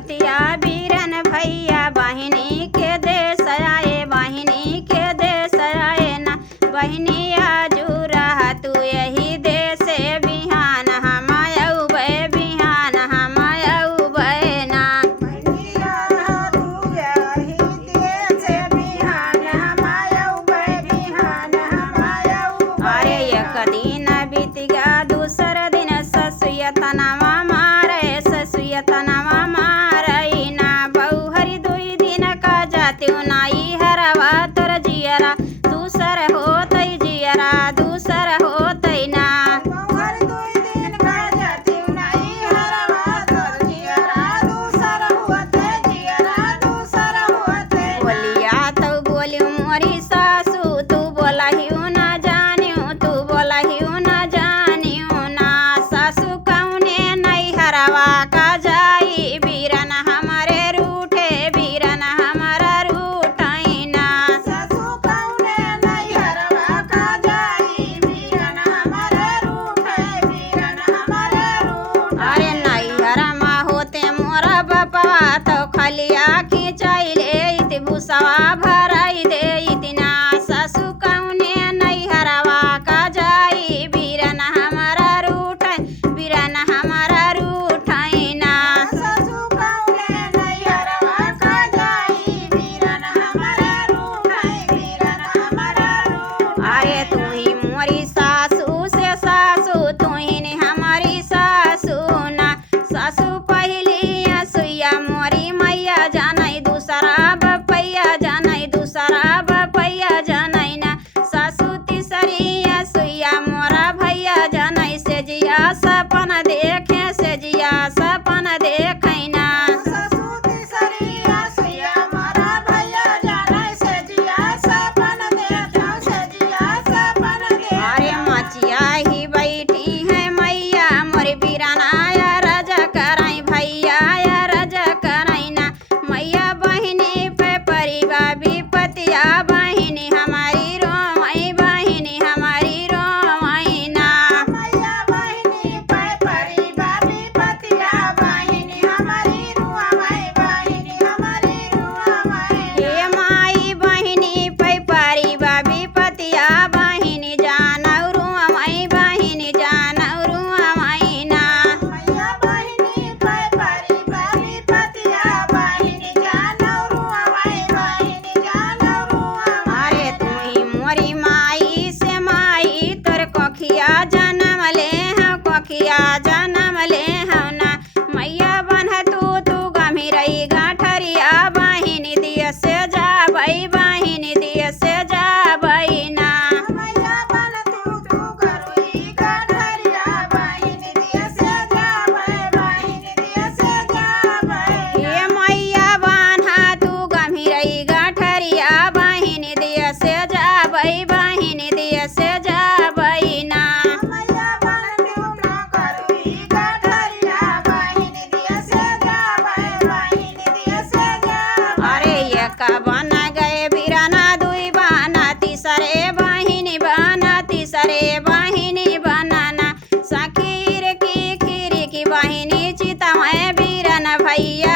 विपतिया बीरन भैया बहिनी के देश आए, बहिनी के देश आए ना। बहिनी आजू रहा तू यही देश बिहान, हम अउबे बिहान, हम अउबे ना। अरे एक दिन बीत गया दूसर दिन ससुय तनवा मारे, ससुय तनवा मारई ना। बहुहरी दुई दिन का जाती नाई हरवा तोर जियरा दूसर होतई, जियरा दूसर होतई ना। बोलिया तो बोली मोरी सासू तू बोला हिऊ ना जानियो, तू बोला हिऊ ना जानियो ना। सासू कौने नहीं हरवा का जाई, बीरन हमारे रूठे, बीरन हमारा रूठई ना। अरे नहीं हरमा होते मोरा बपवा तो खलिया खिंचाई ले इत भूसवा भराई दे इतना। सासू कौने नहीं हरवा का जाई, बीरन हमारा रूठ, बीरन हमारा रूठई ना। अरे तू ही मोरी सासू से सासू, तू ही ने हमारी सासू ना। सासू पहली सुइया मोरी मैया जानई, दूसरा बपैया जानई, दूसरा बपैया जानई ना। सासू तीसरी सुइया मोरा भैया जानई, से जिया सपन देखे, से जिया सपन देखे ना। अरे मचिया ही बैठी है मैया मोरी बीराना या राजा कराई, भैया या राजा कराई ना। मैया बहिनी पे परिवा विपतिया, बहिनी हमारी रोमई, बहिनी हमारी रोमई ना। हे माई बहिनी पे परिवा विपतिया, बहिनी जानौ रोमई, बहिनी जानौ रोमई ना। अरे तू ही मोरी माई से माई, तोर कोखिया जन्म ले हूँ, कोखिया जन्म ले हूँ ना। मैया बन तू गंभीरई गाठरिया, बहिनी दिय से जाबई, बहिनी दिय से जाबई ना। हे मैया बान्हा तू गंभीरई गाठरिया, बहिनी दिय से जाबई, बहिनी दिय से जाबई ना। अरे एक बन गए बीराना दुई बना, तीसरे बहिनी बना, तीसरे बहिनी बनाना। सखीर की खीर की बहिनी चितमय बीरन भैया